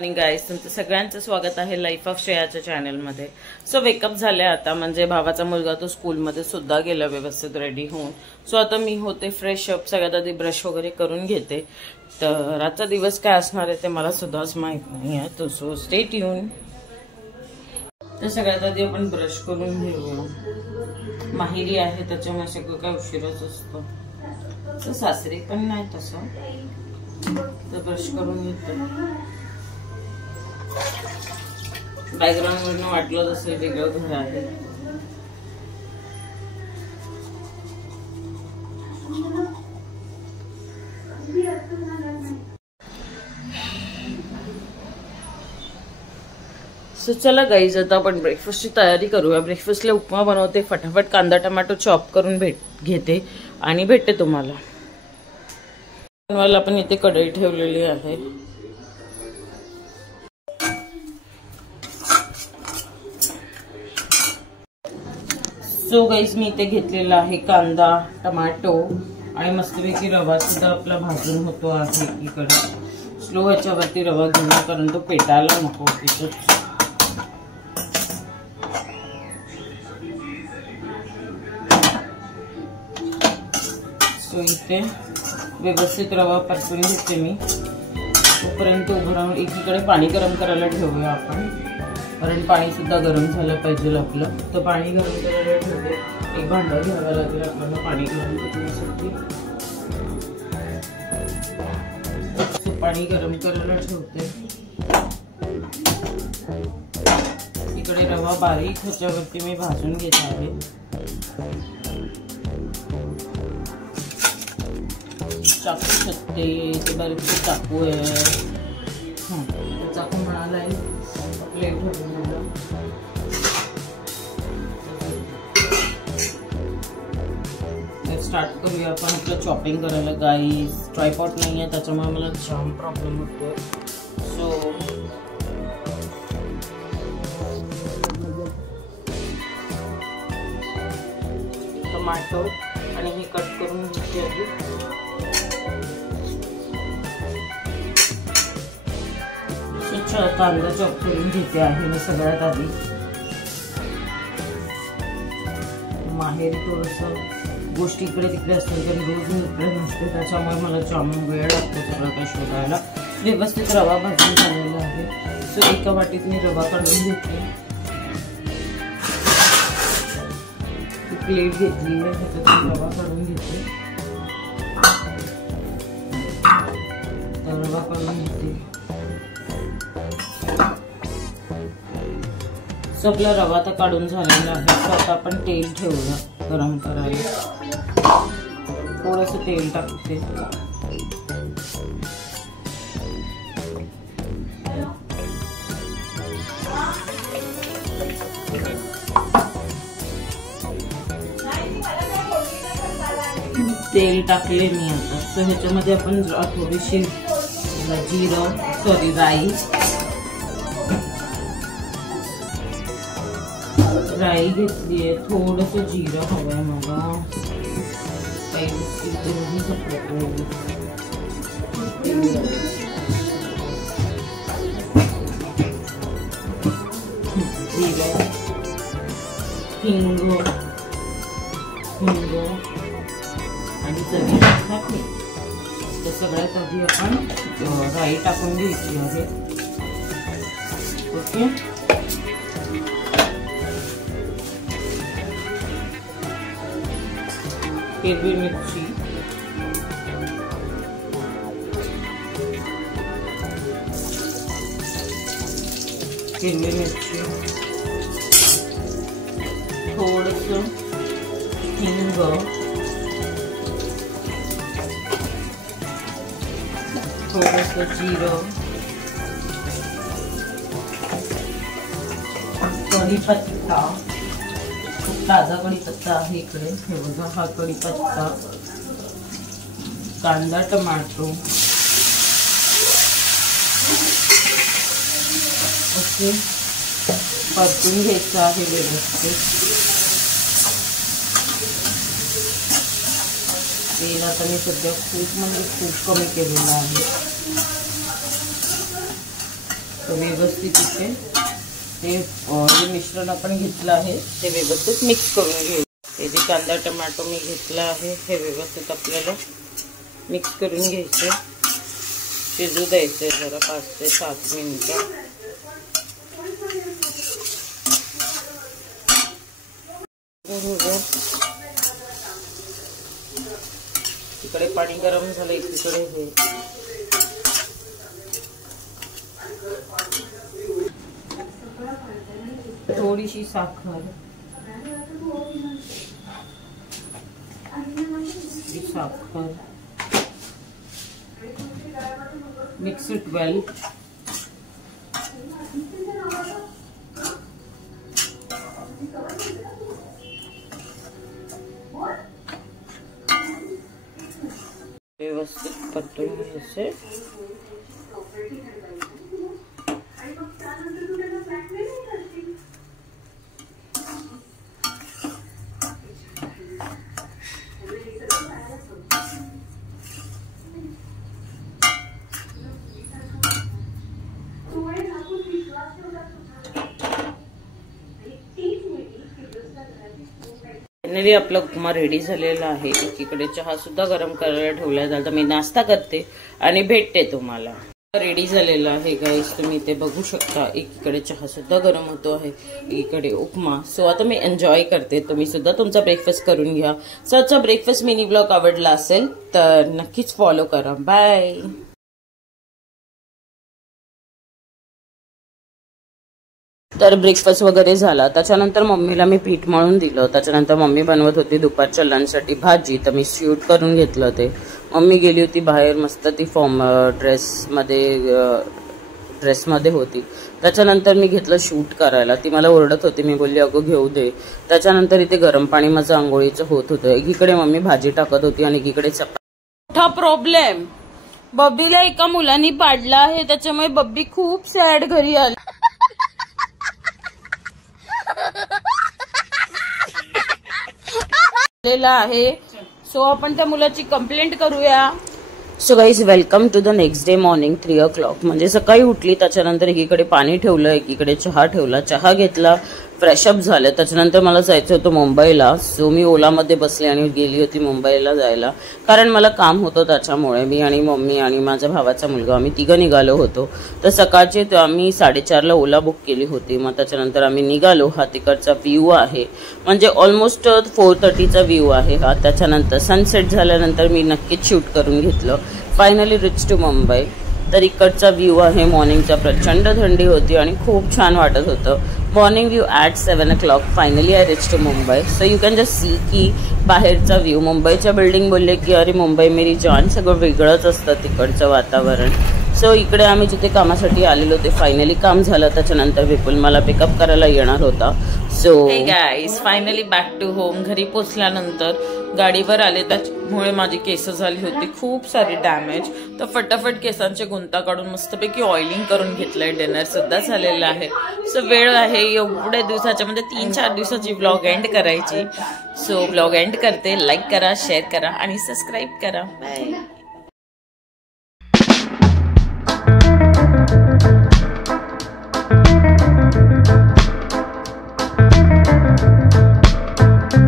गाईस, तुमचं सगळ्यांचं स्वागत आहे लाईफ ऑफ श्रेयाच्या चॅनलमध्ये। सो वेकअप झाले आता, म्हणजे भावाचा मुलगा तो स्कूलमध्ये सुद्धा गेला व्यवस्थित रेडी होऊन। सो आता मी होते फ्रेश अप, सगळ्यात आधी ब्रश वगैरे करून घेते। तर आजचा दिवस काय असणार आहे ते मला सुद्धाच माहित नाही आहे, तो सो स्टे ट्यून। तर सगळ्यात आधी आपण ब्रश करून घेऊया। माहेरी आहे त्याच्यामुळे सगळं काय उशीरच असतो, तर सासरी पण नाही तसं। तर ब्रश करून घेते। बॅकग्राऊंड वरून वाटलं असेल वेगळं घर आहे। सो चला गाईज, आता आपण ब्रेकफास्टची तयारी करूया। ब्रेकफास्टला उपमा बनवते, फटाफट कांदा टमाटो चॉप करून घेते आणि भेटते तुम्हाला। आपण इथे कढई ठेवलेली आहे। सो गाईज, मी इथे घेतलेला आहे कांदा टमाटो आणि मस्तपैकी रवा सुद्धा आपला भाजून होतो आहे। इकडे स्लो ह्याच्यावरती रवा घेऊन, कारण तो पेटायला नको तिथं। सो इथे व्यवस्थित रवा परतून घेते मी, तोपर्यंत उभं राहून एकीकडे पाणी गरम करायला ठेवूया आपण, कारण पाणी सुद्धा गरम झालं पाहिजे आपलं। तर पाणी गरम करायला ठेवते, एक भांडं घ्यावं लागेल आपल्याला पाणी गरम करण्यासाठी। पाणी गरम करायला ठेवते। इकडे रवा बारीक ह्याच्यावरती मी भाजून घेत आहे। चाकू शकते, ते बारीक चाकू आहे, चाकू म्हणाला प्लेट स्टार्ट करूया आपण आपलं चॉपिंग करायला। गाईस, ट्रायपॉड नाही आहे त्याच्यामुळे मला जाम प्रॉब्लेम होतो। सो टमाटो आणि हे कट करून घेते आधी। कांदा चॉप करून घेते आहे मी सगळ्यात आधी। माहेरी थोडस गोष्टी इकडे तिकडे असतात, कारण रोज मी इकडे नसते, त्याच्यामुळे मला जाम वेळ लागतो सगळं काही शोधायला। व्यवस्थित रवा भाजून झालेला आहे। सो एका वाटीत मी रवा काढून घेते, प्लेट घेतली आहे त्याच्यात रवा काढून घेते। रवा काढून घेते। सो आपला रवा तर काढून झालेला आहे। सो आता आपण तेल ठेवूया गरम करायला। थोडंसं तेल टाकते। तेल टाकले मी आता। सो ह्याच्यामध्ये आपण थोडीशी राई घेतली आहे, थोडंसं जिरं हवंय मला, जिरं, हिंग आणि चवीनुसार मीठ। तर सगळ्यात आधी आपण राई टाकून घ्यायची आहे। ओके, हिरवी मिरची, थोडंसं हिंग, थोडंसं जिरं, कढीपत्ता, ताजा कढीपत्ता आहे इकडे, हे बघा हा कढीपत्ता, कांदा टमाटो। ओके, परतून घ्यायचं आहे व्यवस्थित। तेल आता मी सध्या खूप म्हणजे खूप कमी केलेलं आहे। व्यवस्थित इथे ते जे मिश्रण आपण घेतलं आहे ते व्यवस्थित मिक्स करून घेऊ। हे जे कांदा टोमॅटो मी घेतला आहे हे व्यवस्थित आपल्याला मिक्स करून घ्यायचे, शिजू द्यायचे जरा 5 ते 7 मिनिटं। इकडे पाणी गरम झालं, इकडे हे थोडीशी साखर, मिक्स इट वेल। व्यवस्थित परतून घ्यायचे। फायनली आपला उपमा रेडी झालेला आहे। एकीकडे चहा सुद्धा गरम करायला ठेवला आहे, तर मी नाश्ता करते आणि भेटते तुम्हाला। रेडी झालेला आहे गाईस, तुम्ही इथे बघू शकता। एकीकडे चहा सुद्धा गरम होतो आहे, एकीकडे उपमा। सो आता मी एन्जॉय करते, तुम्ही सुद्धा तुमचा ब्रेकफास्ट करून घ्या। सो आजचा ब्रेकफास्ट मिनी ब्लॉग आवडला असेल तर नक्कीच फॉलो करा। बाय। तर ब्रेकफास्ट वगैरे झाला, त्याच्यानंतर मम्मीला मी पीठ मळून दिलं। त्याच्यानंतर मम्मी बनवत होती दुपारच्या लंचसाठी भाजी, तर मी शूट करून घेतलं ते। मम्मी गेली होती बाहेर, मस्त ती फॉर्म ड्रेसमध्ये होती। त्याच्यानंतर मी घेतलं शूट करायला, ती मला ओरडत होती, मी बोलली अगं घेऊ दे। त्याच्यानंतर इथे गरम पाणी माझं आंघोळीचं होत होतं, एकीकडे मम्मी भाजी टाकत होती आणि एकीकडे चपाती। मोठा प्रॉब्लेम, बब्बीला एका मुलांनी पाडला आहे, त्याच्यामुळे बब्बी खूप सॅड घरी आली आहे। सो आपण त्या मुलाची कंप्लेंट करूया। So guys welcome to the next day morning 3 o'clock। म्हणजे सकाळी उठली, त्याच्यानंतर एकीकडे पाणी ठेवलं, एकीकडे चहा ठेवला, चहा घेतला, फ्रेशअप झालं। त्याच्यानंतर मला जायचं होतं मुंबईला। सो मी ओलामध्ये बसले आणि गेली होती मुंबईला जायला, कारण मला काम होतं। त्याच्यामुळे मी आणि मम्मी आणि माझ्या भावाचा मुलगा आम्ही तिघं निघालो होतो। तर सकाळचे आम्ही 4:30ला ओला बुक केली होती। मग त्याच्यानंतर आम्ही निघालो। हा तिकडचा व्ह्यू आहे, म्हणजे ऑलमोस्ट 4:30चा व्ह्यू आहे हा। त्याच्यानंतर सनसेट झाल्यानंतर मी नक्कीच शूट करून घेतलं। Finally reach to Mumbai. तर इकडचा व्ह्यू आहे मॉर्निंगचा, प्रचंड थंडी होती आणि खूप छान वाटत होतं। Morning view at 7 o'clock। Finally I reach to Mumbai. So you can just see की बाहेरचा व्ह्यू, मुंबईच्या बिल्डिंग बोलले की अरे मुंबई मेरी जान, सगळं वेगळंच असतं तिकडचं वातावरण। सो इकडे आम्ही जिथे कामासाठी आलेलो ते फायनली काम झालं। त्याच्यानंतर विपुल मला पिकअप करायला येणार होता। सो हे guys finally back to home. घरी पोचल्यानंतर गाडीवर आले, त्यामुळे माझी केस झाली होती खूप सारी डॅमेज। तर फटाफट केसांचे गुंता काढून मस्तपैकी ऑइलिंग करून घेतलंय। डिनर सुद्धा झालेलं आहे। सो वेळ आहे एवढ्या दिवसाच्या, म्हणजे 3-4 दिवसाची ब्लॉग एंड करायची। सो ब्लॉग एंड करते। लाईक करा, शेअर करा आणि सबस्क्राईब करा। बाय।